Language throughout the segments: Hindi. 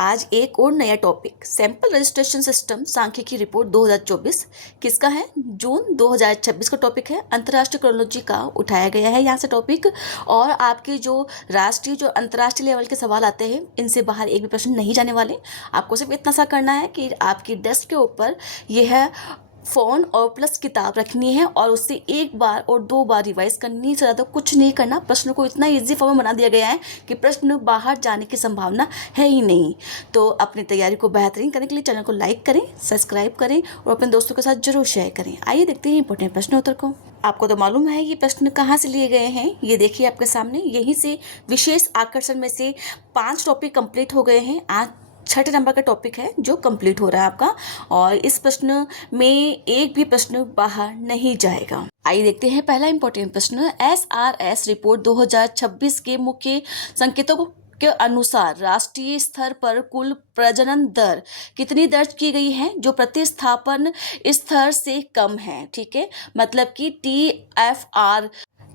आज एक और नया टॉपिक सैंपल रजिस्ट्रेशन सिस्टम सांख्यिकी रिपोर्ट 2024 किसका है। जून 2026 का टॉपिक है। अंतर्राष्ट्रीय क्रोनोलॉजी का उठाया गया है यहाँ से टॉपिक। और आपके जो राष्ट्रीय जो अंतर्राष्ट्रीय लेवल के सवाल आते हैं इनसे बाहर एक भी प्रश्न नहीं जाने वाले। आपको सिर्फ इतना सा करना है कि आपकी डेस्क के ऊपर यह फ़ोन और प्लस किताब रखनी है और उससे एक बार और दो बार रिवाइज करनी, से ज़्यादा कुछ नहीं करना। प्रश्न को इतना इजी फॉर्म में बना दिया गया है कि प्रश्न बाहर जाने की संभावना है ही नहीं। तो अपनी तैयारी को बेहतरीन करने के लिए चैनल को लाइक करें, सब्सक्राइब करें और अपने दोस्तों के साथ जरूर शेयर करें। आइए देखते हैं इंपॉर्टेंट प्रश्न उत्तर को। आपको तो मालूम है ये प्रश्न कहाँ से लिए गए हैं, ये देखिए आपके सामने। यहीं से विशेष आकर्षण में से 5 टॉपिक कंप्लीट हो गए हैं। आज 6 नंबर का टॉपिक है जो कंप्लीट हो रहा है आपका, और इस प्रश्न में एक भी प्रश्न बाहर नहीं जाएगा। आइए देखते हैं पहला इंपॉर्टेंट प्रश्न। SRS रिपोर्ट 2026 के मुख्य संकेतों के अनुसार राष्ट्रीय स्तर पर कुल प्रजनन दर कितनी दर्ज की गई है जो प्रतिस्थापन स्तर से कम है। ठीक है, मतलब कि TFR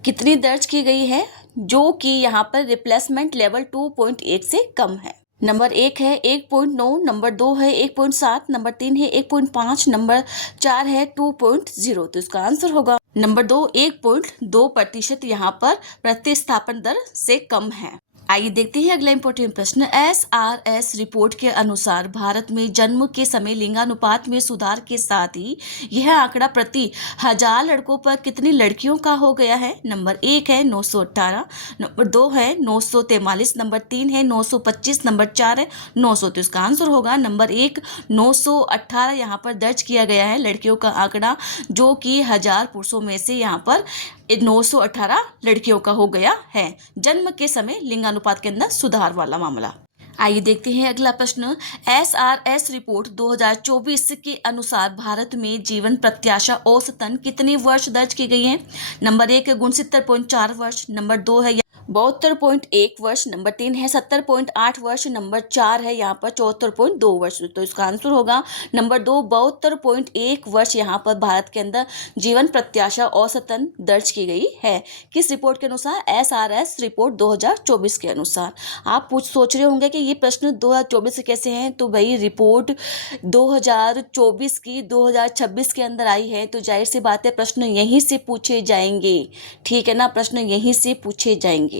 कितनी दर्ज की गई है जो कि यहाँ पर रिप्लेसमेंट लेवल 2.1 से कम है। नंबर 1 है 1.9, नंबर 2 है 1.7, नंबर 3 है 1.5, नंबर 4 है 2.0। तो इसका आंसर होगा नंबर 2, 1.2% यहाँ पर प्रतिस्थापन दर से कम है। आइए देखते हैं अगला इंपॉर्टेंट प्रश्न। SRS रिपोर्ट के अनुसार भारत में जन्म के समय लिंगानुपात में सुधार के साथ ही यह आंकड़ा प्रति 1000 लड़कों पर कितनी लड़कियों का हो गया है। नंबर 1 है 918, नंबर 2 है 943, नंबर 3 है 925, नंबर 4 है 900। तो इसका आंसर होगा नंबर 1, 918 यहाँ पर दर्ज किया गया है लड़कियों का आंकड़ा, जो कि 1000 पुरुषों में से यहाँ पर 918 लड़कियों का हो गया है जन्म के समय लिंगानुपात के अंदर सुधार वाला मामला। आइए देखते हैं अगला प्रश्न। SRS रिपोर्ट 2024 के अनुसार भारत में जीवन प्रत्याशा औसतन कितनी वर्ष दर्ज की गई है। नंबर 1 है 69.4 वर्ष, नंबर 2 है 72.1 वर्ष, नंबर 3 है 70.8 वर्ष, नंबर 4 है यहाँ पर 74.2 वर्ष। तो इसका आंसर होगा नंबर 2, 72.1 वर्ष यहाँ पर भारत के अंदर जीवन प्रत्याशा औसतन दर्ज की गई है। किस रिपोर्ट के अनुसार? SRS रिपोर्ट 2024 के अनुसार। आप सोच रहे होंगे कि ये प्रश्न 2024 से कैसे हैं, तो भाई रिपोर्ट 2024 की 2026 के अंदर आई है, तो जाहिर सी बात है प्रश्न यहीं से पूछे जाएंगे। ठीक है ना, प्रश्न यहीं से पूछे जाएंगे।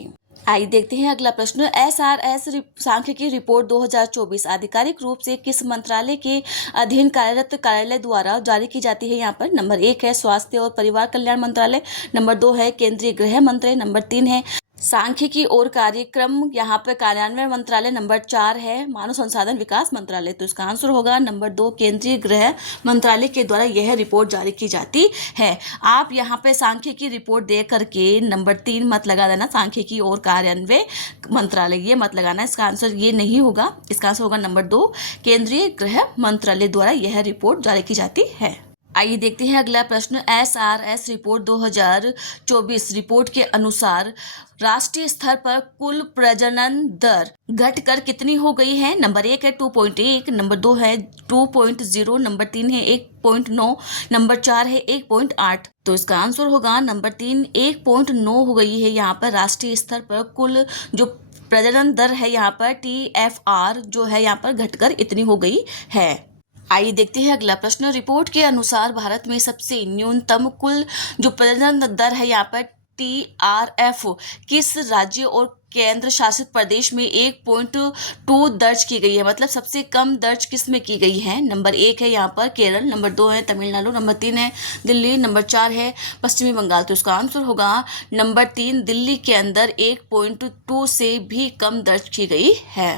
आइए देखते हैं अगला प्रश्न। SRS सांख्यिकी रिपोर्ट 2024 आधिकारिक रूप से किस मंत्रालय के अधीन कार्यरत कार्यालय द्वारा जारी की जाती है। यहाँ पर नंबर 1 है स्वास्थ्य और परिवार कल्याण मंत्रालय, नंबर 2 है केंद्रीय गृह मंत्रालय, नंबर 3 है सांख्यिकी और कार्यक्रम यहाँ पर कार्यान्वयन मंत्रालय, नंबर 4 है मानव संसाधन विकास मंत्रालय। तो इसका आंसर होगा नंबर 2, केंद्रीय गृह मंत्रालय के द्वारा यह रिपोर्ट जारी की जाती है। आप यहाँ पे सांख्यिकी रिपोर्ट दे करके नंबर 3 मत लगा देना, सांख्यिकी और कार्यान्वयन मंत्रालय ये मत लगाना। इसका आंसर ये नहीं होगा, इसका आंसर होगा नंबर 2, केंद्रीय गृह मंत्रालय द्वारा यह रिपोर्ट जारी की जाती है। आइए देखते हैं अगला प्रश्न। SRS रिपोर्ट 2024 रिपोर्ट के अनुसार राष्ट्रीय स्तर पर कुल प्रजनन दर घटकर कितनी हो गई है। नंबर 1 है 2.1, नंबर 2 है 2.0, नंबर 3 है 1.9, नंबर 4 है 1.8। तो इसका आंसर होगा नंबर 3, 1.9 हो गई है यहाँ पर राष्ट्रीय स्तर पर कुल जो प्रजनन दर है यहाँ पर TFR जो है यहाँ पर घटकर इतनी हो गई है। आइए देखते हैं अगला प्रश्न। रिपोर्ट के अनुसार भारत में सबसे न्यूनतम कुल जो प्रजनन दर है यहाँ पर TRF किस राज्य और केंद्र शासित प्रदेश में 1.2 दर्ज की गई है, मतलब सबसे कम दर्ज किस में की गई है। नंबर 1 है यहाँ पर केरल, नंबर 2 है तमिलनाडु, नंबर 3 है दिल्ली, नंबर 4 है पश्चिमी बंगाल। तो इसका आंसर होगा नंबर 3, दिल्ली के अंदर 1.2 से भी कम दर्ज की गई है।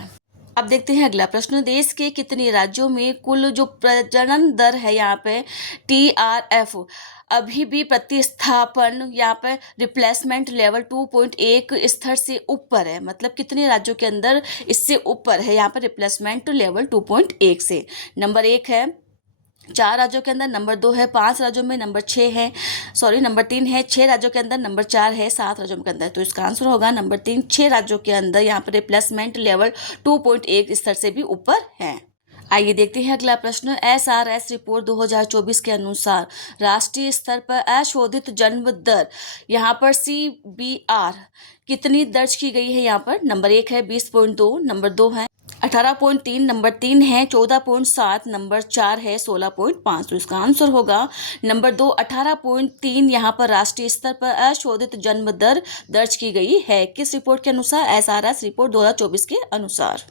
अब देखते हैं अगला प्रश्न। देश के कितने राज्यों में कुल जो प्रजनन दर है यहाँ पे TRF अभी भी प्रतिस्थापन यहाँ पर रिप्लेसमेंट लेवल 2.1 स्तर से ऊपर है, मतलब कितने राज्यों के अंदर इससे ऊपर है यहाँ पर रिप्लेसमेंट लेवल 2.1 से। नंबर 1 है 4 राज्यों के अंदर, नंबर 2 है 5 राज्यों में, नंबर 3 है 6 राज्यों के अंदर, नंबर 4 है 7 राज्यों के अंदर। तो इसका आंसर होगा नंबर 3, 6 राज्यों के अंदर यहाँ पर रिप्लेसमेंट लेवल 2.1 स्तर से भी ऊपर है। आइए देखते हैं अगला प्रश्न। SRS रिपोर्ट 2024 के अनुसार राष्ट्रीय स्तर पर अशोधित जन्म दर यहाँ पर CBR कितनी दर्ज की गई है। यहाँ पर नंबर 1 है 20.2, नंबर 2 है 18.3 नंबर 3 है 14.7, नंबर 4 है 16.5। तो इसका आंसर होगा नंबर 2 18.3। यहाँ पर राष्ट्रीय स्तर पर अशोधित जन्म दर दर्ज की गई है। किस रिपोर्ट के अनुसार? SRS रिपोर्ट 2024 के अनुसार।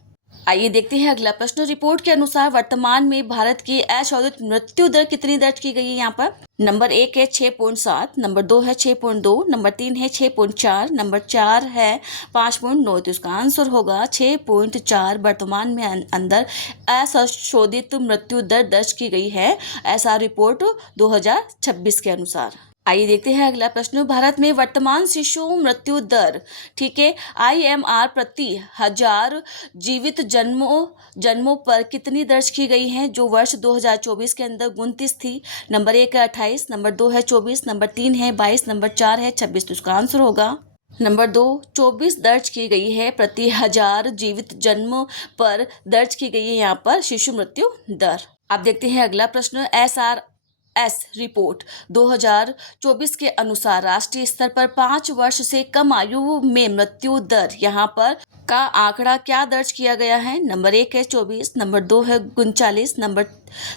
आइए देखते हैं अगला प्रश्न। रिपोर्ट के अनुसार वर्तमान में भारत की अशोधित मृत्यु दर कितनी दर्ज की गई है? यहाँ पर नंबर 1 है 6.7, नंबर 2 है 6.2, नंबर 3 है 6.4, नंबर 4 है 5.9। तो इसका आंसर होगा 6.4 वर्तमान में अंदर अशोधित मृत्यु दर दर्ज की गई है, ऐसा रिपोर्ट 2026 के अनुसार। आइए देखते हैं अगला प्रश्न। भारत में वर्तमान शिशु मृत्यु दर, ठीक है, IMR प्रति 1000 जीवित जन्मों पर कितनी दर्ज की गई है, जो वर्ष 2024 के अंदर 29 थी। नंबर 1 है 28, नंबर 2 है 24, नंबर 3 है 22, नंबर 4 है 26। तो इसका आंसर होगा नंबर 2 24 दर्ज की गई है प्रति 1000 जीवित जन्म पर दर्ज की गई है यहाँ पर शिशु मृत्यु दर। अब देखते हैं अगला प्रश्न। SRS रिपोर्ट 2024 के अनुसार राष्ट्रीय स्तर पर 5 वर्ष से कम आयु में मृत्यु दर यहाँ पर का आंकड़ा क्या दर्ज किया गया है? नंबर 1 है 24, नंबर 2 है 39, नंबर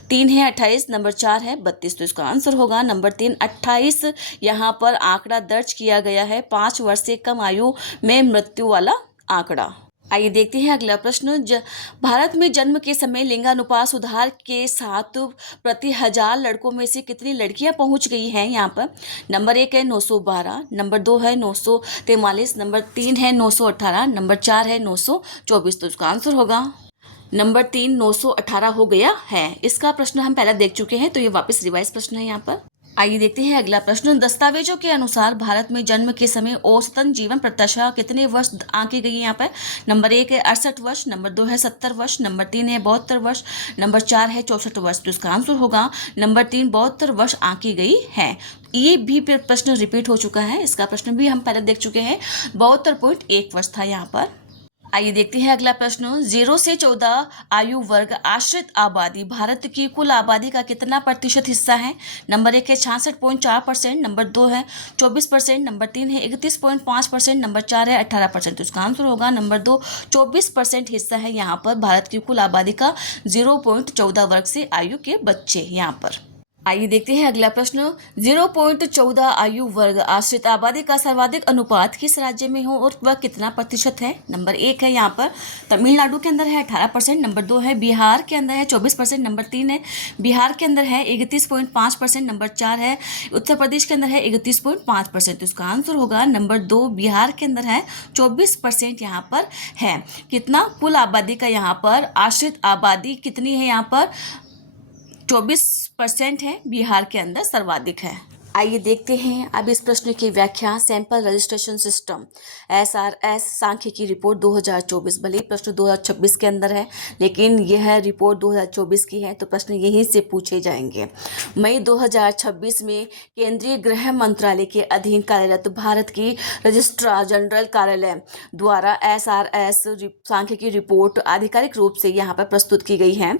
3 है 28, नंबर 4 है 32। तो इसका आंसर होगा नंबर 3 28। यहाँ पर आंकड़ा दर्ज किया गया है 5 वर्ष से कम आयु में मृत्यु वाला आंकड़ा। आइए देखते हैं अगला प्रश्न। भारत में जन्म के समय लिंगानुपात सुधार के साथ प्रति 1000 लड़कों में से कितनी लड़कियां पहुंच गई हैं? यहाँ पर नंबर 1 है 912, नंबर 2 है 943, नंबर 3 है 918, नंबर 4 है 924। तो इसका आंसर होगा नंबर 3 918 हो गया है। इसका प्रश्न हम पहले देख चुके हैं, तो ये वापस रिवाइज प्रश्न है यहाँ पर। आइए देखते हैं अगला प्रश्न। दस्तावेजों के अनुसार भारत में जन्म के समय औसतन जीवन प्रत्याशा कितने वर्ष आंकी गई है? यहाँ पर नंबर 1 है 68 वर्ष, नंबर 2 है 70 वर्ष, नंबर 3 है 72 वर्ष, नंबर 4 है 64 वर्ष। तो इसका आंसर होगा नंबर 3 72 वर्ष आंकी गई है। ये भी प्रश्न रिपीट हो चुका है, इसका प्रश्न भी हम पहले देख चुके हैं। 72.1 वर्ष था यहाँ पर। आइए देखते हैं अगला प्रश्न। 0 से 14 आयु वर्ग आश्रित आबादी भारत की कुल आबादी का कितना प्रतिशत हिस्सा है? नंबर 1 है 66.4%, नंबर 2 है 24%, नंबर 3 है 31.5%, नंबर 4 है 18%। तो इसका आंसर होगा नंबर 2 24% हिस्सा है यहाँ पर भारत की कुल आबादी का 0.14 वर्ग से आयु के बच्चे यहाँ पर। आइए देखते हैं अगला प्रश्न। 0.14 आयु वर्ग आश्रित आबादी का सर्वाधिक अनुपात किस राज्य में हो और वह कितना प्रतिशत है? नंबर 1 है यहाँ पर तमिलनाडु के अंदर है 18%, नंबर 2 है बिहार के अंदर है 24%, नंबर 3 है बिहार के अंदर है 31.5%, नंबर 4 है उत्तर प्रदेश के अंदर है 31.5%। तो इसका आंसर होगा नंबर 2 बिहार के अंदर है 24% यहाँ पर है। कितना कुल आबादी का यहाँ पर आश्रित आबादी कितनी है? यहाँ पर 24% है, बिहार के अंदर सर्वाधिक है। आइए देखते हैं अब इस प्रश्न की व्याख्या। सैंपल रजिस्ट्रेशन सिस्टम SRS सांख्यिकी रिपोर्ट 2024, भले ही प्रश्न 2026 के अंदर है, लेकिन यह रिपोर्ट 2024 की है, तो प्रश्न यहीं से पूछे जाएंगे। मई 2026 में केंद्रीय गृह मंत्रालय के अधीन कार्यरत भारत की रजिस्ट्रार जनरल कार्यालय द्वारा SRS सांख्यिकी रिपोर्ट आधिकारिक रूप से यहाँ पर प्रस्तुत की गई है।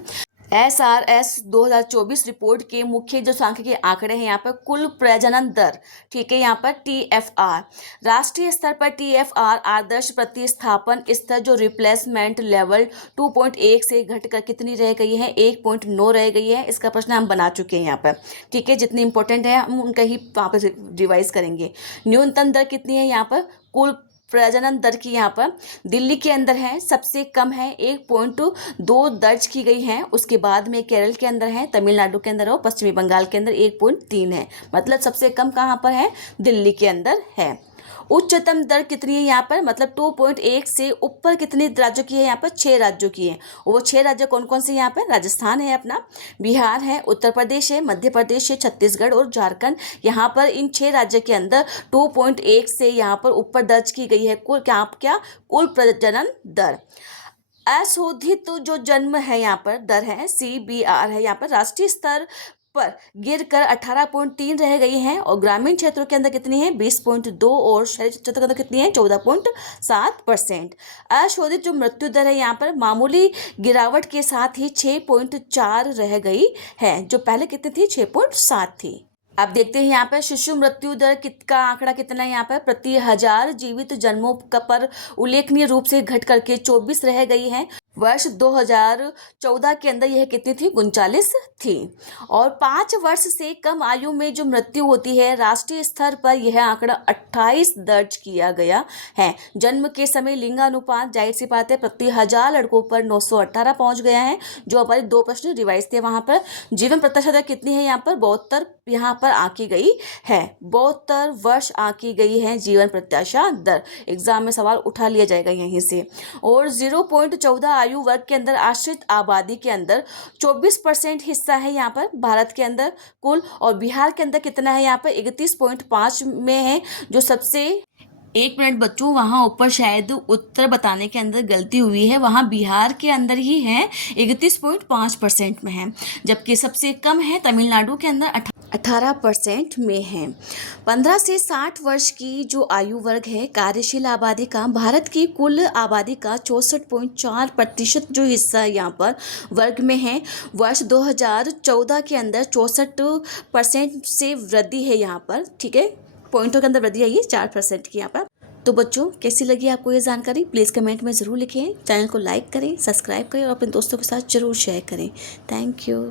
SRS 2024 रिपोर्ट के मुख्य जो सांख्यिकीय आंकड़े हैं यहाँ पर कुल प्रजनन दर, ठीक है, यहाँ पर TFR, राष्ट्रीय स्तर पर TFR आदर्श प्रतिस्थापन स्तर जो रिप्लेसमेंट लेवल 2.1 से घटकर कितनी रह गई है? 1.9 रह गई है। इसका प्रश्न हम बना चुके हैं यहाँ पर, ठीक है, जितनी इंपॉर्टेंट है हम उनका ही वहाँ पर रिवाइज करेंगे। न्यूनतम दर कितनी है यहाँ पर? कुल प्रजनन दर की यहाँ पर दिल्ली के अंदर है, सबसे कम है 1.2 दर्ज की गई है। उसके बाद में केरल के अंदर है, तमिलनाडु के अंदर और पश्चिमी बंगाल के अंदर 1.3 है। मतलब सबसे कम कहाँ पर है? दिल्ली के अंदर है। उच्चतम दर कितनी है यहाँ पर? मतलब 2.1 से ऊपर कितने राज्यों की है? यहाँ पर 6 राज्यों की है। वो 6 राज्य कौन कौन से? यहाँ पर राजस्थान है अपना, बिहार है, उत्तर प्रदेश है, मध्य प्रदेश है, छत्तीसगढ़ और झारखंड। यहाँ पर इन 6 राज्यों के अंदर 2.1 से यहाँ पर ऊपर दर्ज की गई है कुल कुल प्रजनन दर। अशोधित जो जन्म है यहाँ पर दर है CBR है यहाँ पर राष्ट्रीय स्तर पर गिरकर 18.3 रह गई हैं और ग्रामीण क्षेत्रों के अंदर कितनी है? 20.2 और शहरी क्षेत्रों के अंदर कितनी है? 14.7%। अशोधित जो मृत्यु दर है यहाँ पर मामूली गिरावट के साथ ही 6.4 रह गई है, जो पहले कितनी थी? 6.7 थी। अब देखते हैं यहाँ पर शिशु मृत्यु दर का आंकड़ा कितना है यहाँ पर? प्रति 1000 जीवित जन्मों पर उल्लेखनीय रूप से घट करके 24 रह गई है। वर्ष 2014 के अंदर यह कितनी थी? 39 थी। और 5 वर्ष से कम आयु में जो मृत्यु होती है, राष्ट्रीय स्तर पर यह आंकड़ा 28 दर्ज किया गया है। जन्म के समय लिंगानुपात जाहिर सी बात है प्रति 1000 लड़कों पर 918 पहुंच गया है। जो हमारे 2 प्रश्न रिवाइज थे वहां पर। जीवन प्रत्याशा दर कितनी है यहाँ पर? 72 यहाँ पर आंकी गई है। 72 वर्ष आंकी गई है जीवन प्रत्याशा दर। एग्जाम में सवाल उठा लिया जाएगा यहीं से। और 0.14 आयु वर्ग के अंदर आश्रित आबादी के अंदर 24% हिस्सा है यहाँ पर भारत के अंदर कुल। और बिहार के अंदर कितना है? यहाँ पर 31.5 में है। जो सबसे 1 मिनट बच्चों, वहाँ ऊपर शायद उत्तर बताने के अंदर गलती हुई है। वहाँ बिहार के अंदर ही है, 31.5% में है। जबकि सबसे कम है तमिलनाडु के अंदर 18% में है। 15 से 60 वर्ष की जो आयु वर्ग है कार्यशील आबादी का, भारत की कुल आबादी का 64.4% जो हिस्सा यहाँ पर वर्ग में है। वर्ष 2014 के अंदर 64% से वृद्धि है यहाँ पर। ठीक है, पॉइंटों के अंदर वृद्धि आई है 4% की यहाँ पर। तो बच्चों, कैसी लगी आपको ये जानकारी? प्लीज़ कमेंट में ज़रूर लिखें। चैनल को लाइक करें, सब्सक्राइब करें और अपने दोस्तों के साथ ज़रूर शेयर करें। Thank you.